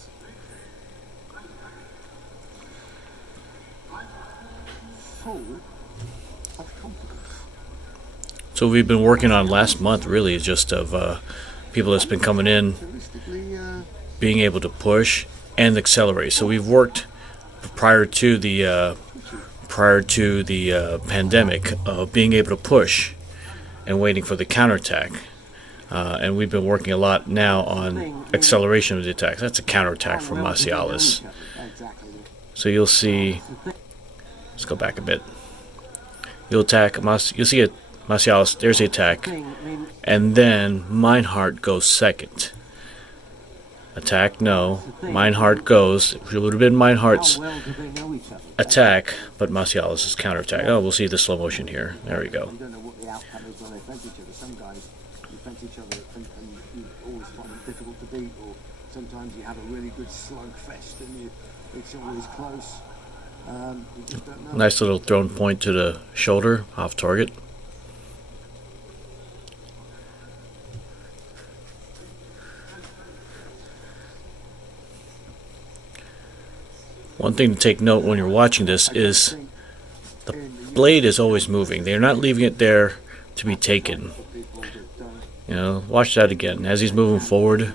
So we've been working on last month really just of people that's been coming in, being able to push and accelerate. So we've worked prior to the pandemic of being able to push and waiting for the counterattack. And we've been working a lot now on acceleration of the attacks. That's a counterattack from Macialis. So you'll see. Let's go back a bit. You'll see it. Macialis, there's the attack, and then Meinhardt goes second. Attack, no. Meinhardt goes. It would have been Meinhardt's attack, but Macialis' counterattack. Oh, we'll see the slow motion here. There we go. You don't know what the outcome is when they fence each other. Some guys, you fence each other and you always find it difficult to beat, or sometimes you have a really good slugfest and it's always close. You just don't know. Nice little thrown point to the shoulder, off target. One thing to take note when you're watching this is the blade is always moving. They're not leaving it there to be taken. You know, watch that again. As he's moving forward,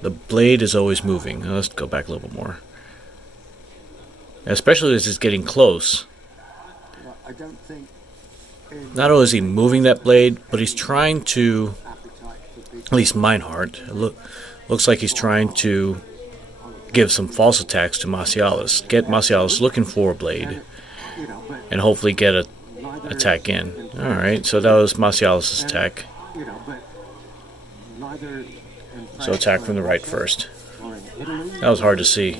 the blade is always moving. Let's go back a little bit more. Especially as it's getting close. Not only is he moving that blade, but he's trying to, at least Meinhardt, looks like he's trying to give some false attacks to Macialis. Get Macialis looking for a blade, and hopefully get an attack in. Alright, so that was Macialis' attack. So attack from the right first. That was hard to see.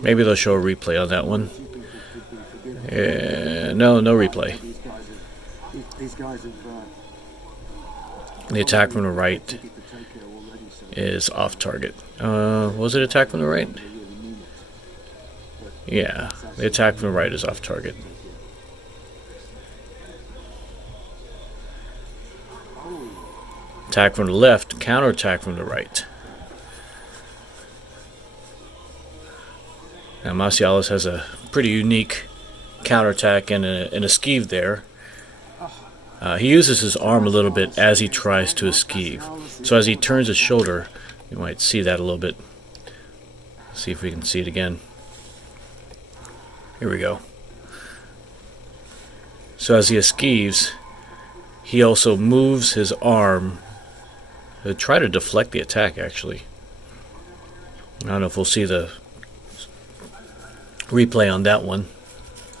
Maybe they'll show a replay on that one. No replay. The attack from the right is off target. Was it attack from the right? Yeah, the attack from the right is off target. Attack from the left, counterattack from the right. Now Marcialis has a pretty unique counterattack and a esquive there. He uses his arm a little bit as he tries to esquive. So as he turns his shoulder, you might see that a little bit. See if we can see it again. Here we go. So as he esquives, he also moves his arm to try to deflect the attack, actually. I don't know if we'll see the replay on that one.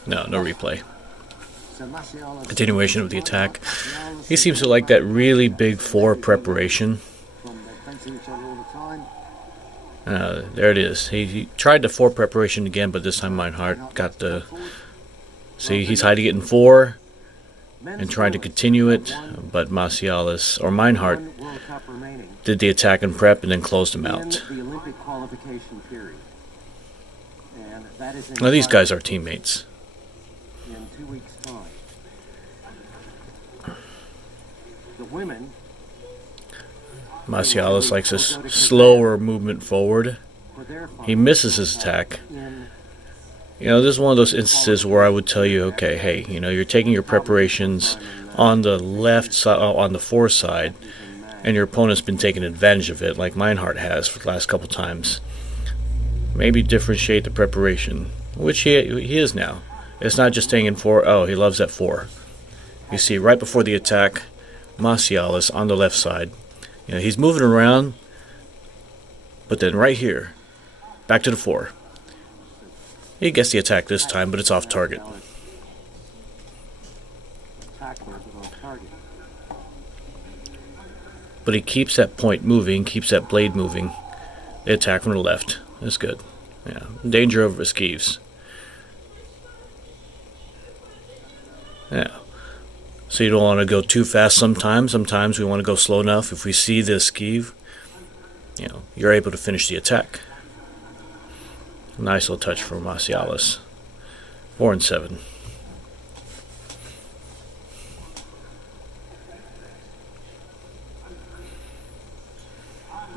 No replay. Continuation of the attack. He seems to like that really big four preparation. There it is. He tried the four preparation again, but this time Meinhardt got the... See, he's hiding it in four and trying to continue it, but Marcialis, or Meinhardt, did the attack and prep and then closed him out. Now these guys are teammates. In 2 weeks' time. The women. Marcialis likes a slower movement forward. He misses his attack. You know, this is one of those instances where I would tell you, okay, hey, you know, you're taking your preparations on the left side, on the fore side, and your opponent's been taking advantage of it, like Meinhardt has for the last couple times. Maybe differentiate the preparation, which he is now. It's not just staying in four. Oh, he loves that four. You see, right before the attack, Marcialis on the left side. You know, he's moving around, but then right here, back to the four. He gets the attack this time, but it's off target. But he keeps that point moving, keeps that blade moving. The attack from the left. That's good. Yeah, danger of esquives. Yeah. So you don't want to go too fast sometimes. Sometimes we want to go slow enough. If we see the esquive, you know, you're able to finish the attack. Nice little touch from Marcialis. 4 and 7.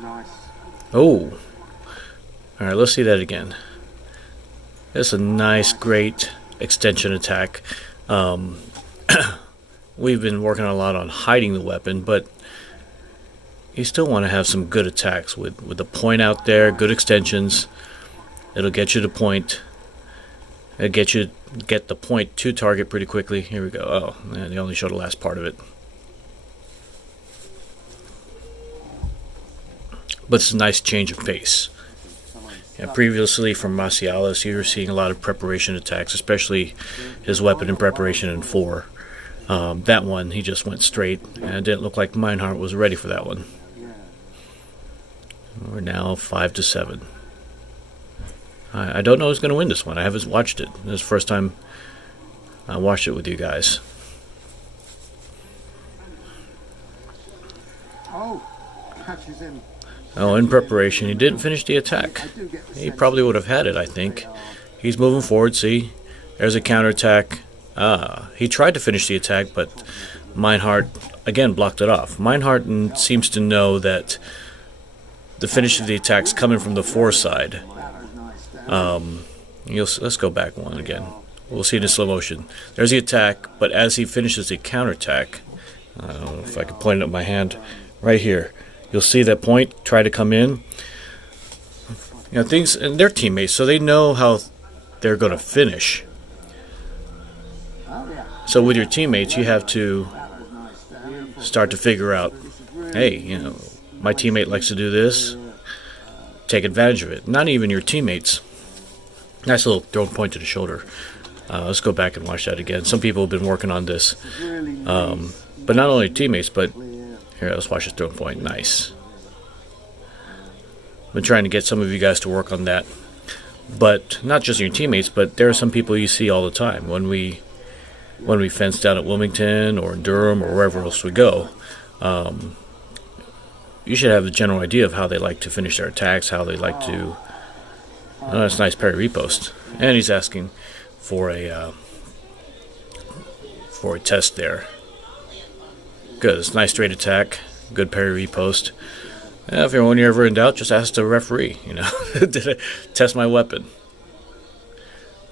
Nice. Oh. Alright, let's see that again. That's a nice, great extension attack. We've been working a lot on hiding the weapon, but you still want to have some good attacks with the point out there, good extensions. It'll get you to point. It'll get the point to target pretty quickly. Here we go. Oh, man, they only showed the last part of it. But it's a nice change of pace. Yeah, previously from Marcialis, you were seeing a lot of preparation attacks, especially his weapon in preparation in 4. That one, he just went straight, and it didn't look like Meinhardt was ready for that one. We're now 5 to 7. I don't know who's going to win this one. I haven't watched it. This is the first time I watched it with you guys. Oh, catches him. Oh, in preparation, he didn't finish the attack. He probably would have had it, I think. He's moving forward, see? There's a counterattack. He tried to finish the attack, but Meinhardt, again, blocked it off. Meinhardt seems to know that the finish of the attack's coming from the foreside. Let's go back one again. We'll see it in slow motion. There's the attack, but as he finishes the counterattack, I don't know if I can point it at my hand, right here. You'll see that point try to come in. You know, things, and they're teammates, so they know how they're going to finish. So with your teammates, you have to start to figure out, hey, you know, my teammate likes to do this. Take advantage of it. Not even your teammates. Nice little thrown point to the shoulder. Let's go back and watch that again. Some people have been working on this. But not only teammates, but here, let's watch this thrown point. Nice. I've been trying to get some of you guys to work on that. But not just your teammates, but there are some people you see all the time. When we fence down at Wilmington or Durham or wherever else we go, you should have a general idea of how they like to finish their attacks, how they like to Oh, that's a nice parry repost. And he's asking for a test there. Good. It's a nice straight attack. Good parry repost. If you're when you're ever in doubt, just ask the referee. You know, did I test my weapon?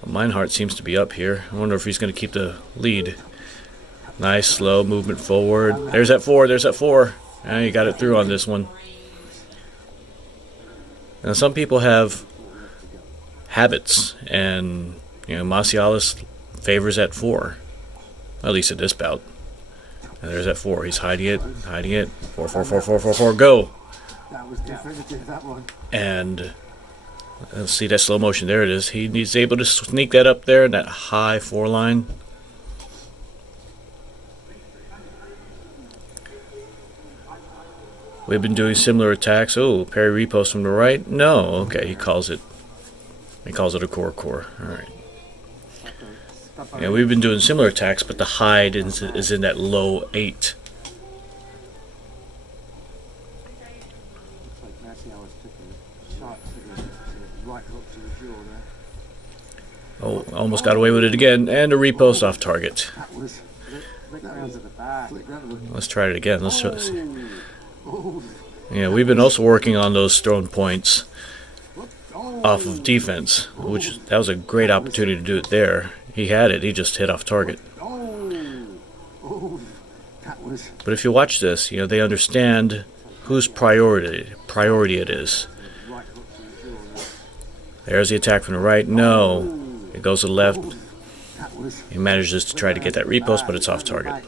Well, Meinhardt seems to be up here. I wonder if he's going to keep the lead. Nice slow movement forward. There's that 4. There's that 4. You got it through on this one. Now some people have habits, and you know Marcialis favors that 4, at least at this bout. And there's that 4. He's hiding it, hiding it. 4, 4, 4, 4, 4, 4. Go. That was definitive, that one. And let's see that slow motion. There it is. He's able to sneak that up there in that high 4 line. We've been doing similar attacks. Oh, parry repost from the right. No, okay, he calls it a core. All right. Yeah, we've been doing similar attacks, but the hide is in that low 8. Oh, almost got away with it again, and a repost off target. Let's try it again. Let's try this. Yeah, we've been also working on those thrown points off of defense, which that was a great opportunity to do it there. He had it, he just hit off target. But if you watch this, you know, they understand whose priority it is. There's the attack from the right. No. It goes to the left. He manages to try to get that repost, but it's off target.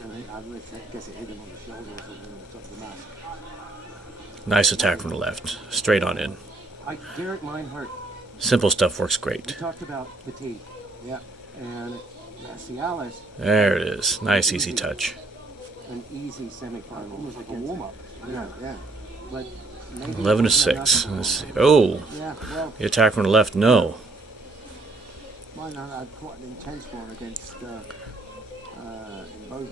Nice attack from the left. Straight on in. Simple stuff works great. Talked about fatigue. Yeah. And Marcialis. There it is. Nice easy touch. An easy semifinal. Almost like a warm-up. Yeah, yeah. But 11-6. Let's see. Oh, the attack from the left. No. Mine had quite an intense one against.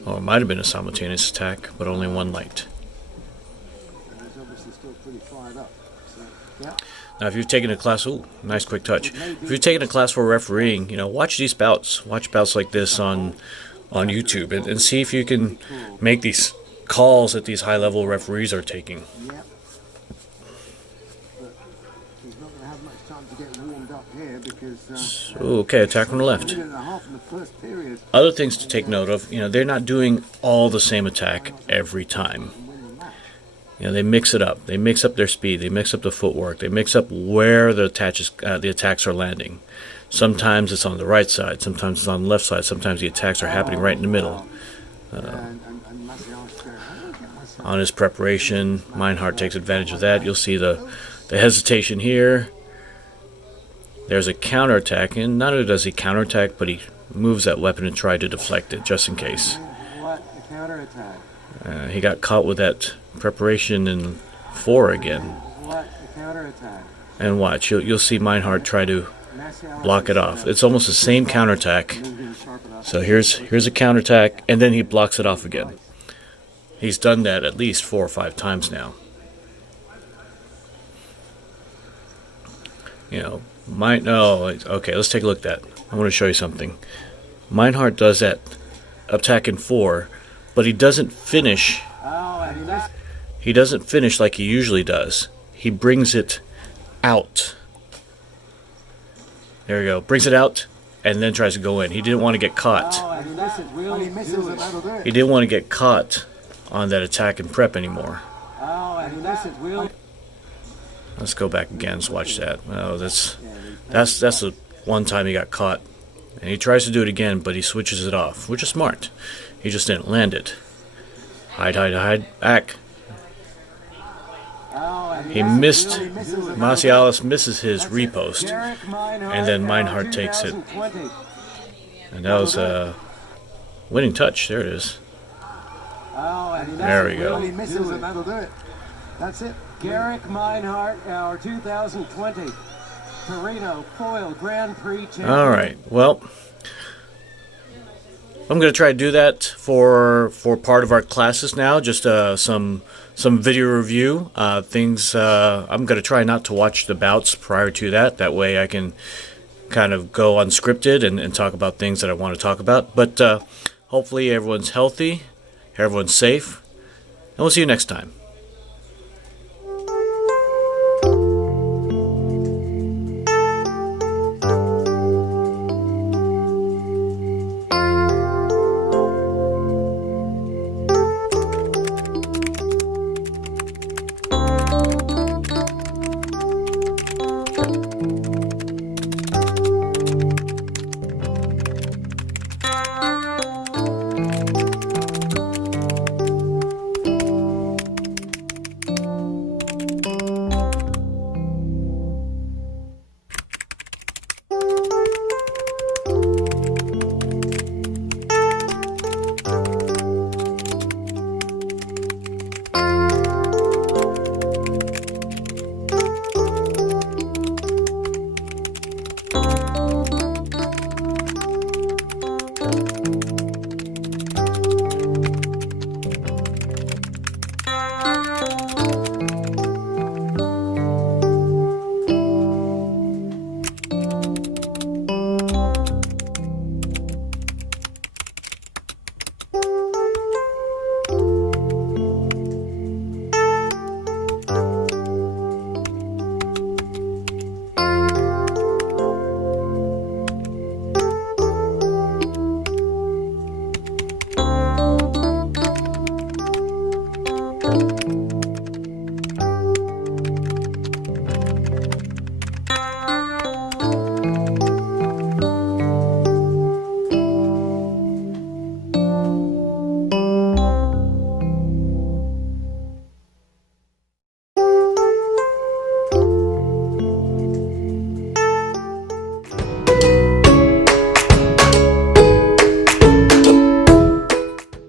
Oh, it might have been a simultaneous attack, but only one light. He's obviously still pretty fired up. So, yeah. Now, if you've taken a class, ooh, nice quick touch. If you've taken a class for refereeing, you know, watch these bouts. Watch bouts like this on YouTube, and see if you can make these calls that these high-level referees are taking. Yeah. But he's not going to have much time to get warmed up here because. Okay, attack from the left. Other things to take note of, you know, they're not doing all the same attack every time. You know, they mix it up. They mix up their speed. They mix up the footwork. They mix up where the attacks are landing. Sometimes it's on the right side. Sometimes it's on the left side. Sometimes the attacks are happening right in the middle. On his preparation, Meinhardt takes advantage of that. You'll see the hesitation here. There's a counterattack, and not only does he counterattack, but he moves that weapon and tries to deflect it just in case. What a counterattack! He got caught with that preparation in 4 again. What a counterattack! And watch, you'll see Meinhardt try to block it off. It's almost the same counterattack. So here's a counterattack, and then he blocks it off again. He's done that at least 4 or 5 times now. You know, okay, let's take a look at that. I want to show you something. Meinhardt does that attack in 4, but he doesn't finish. He doesn't finish like he usually does. He brings it out. There we go. Brings it out and then tries to go in. He didn't want to get caught. He didn't want to get caught on that attack and prep anymore. Let's go back again. Let's watch that. Oh, that's the one time he got caught. And he tries to do it again, but he switches it off, which is smart. He just didn't land it. Hide, back. He missed. Marcialis misses his repost, and then Meinhardt takes it. And that was a winning touch. There it is. There we go. That's it. Garrick Meinhardt, our 2020 Torino Foil Grand Prix champion. All right. Well, I'm going to try to do that for part of our classes now, just some video review things. I'm going to try not to watch the bouts prior to that. That way I can kind of go unscripted and talk about things that I want to talk about. But hopefully everyone's healthy, everyone's safe, and we'll see you next time.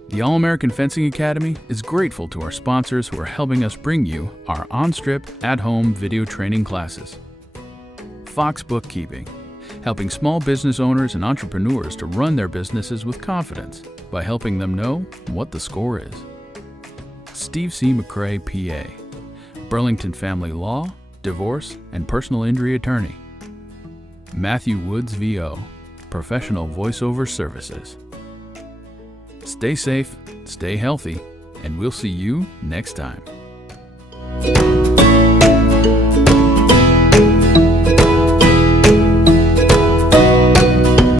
The All-American Fencing Academy is grateful to our sponsors who are helping us bring you our on-strip, at-home video training classes. Fox Bookkeeping, helping small business owners and entrepreneurs to run their businesses with confidence by helping them know what the score is. Steve C. McCrae, PA, Burlington Family Law, Divorce, and Personal Injury Attorney. Matthew Woods, VO, Professional Voiceover Services. Stay safe, stay healthy, and we'll see you next time.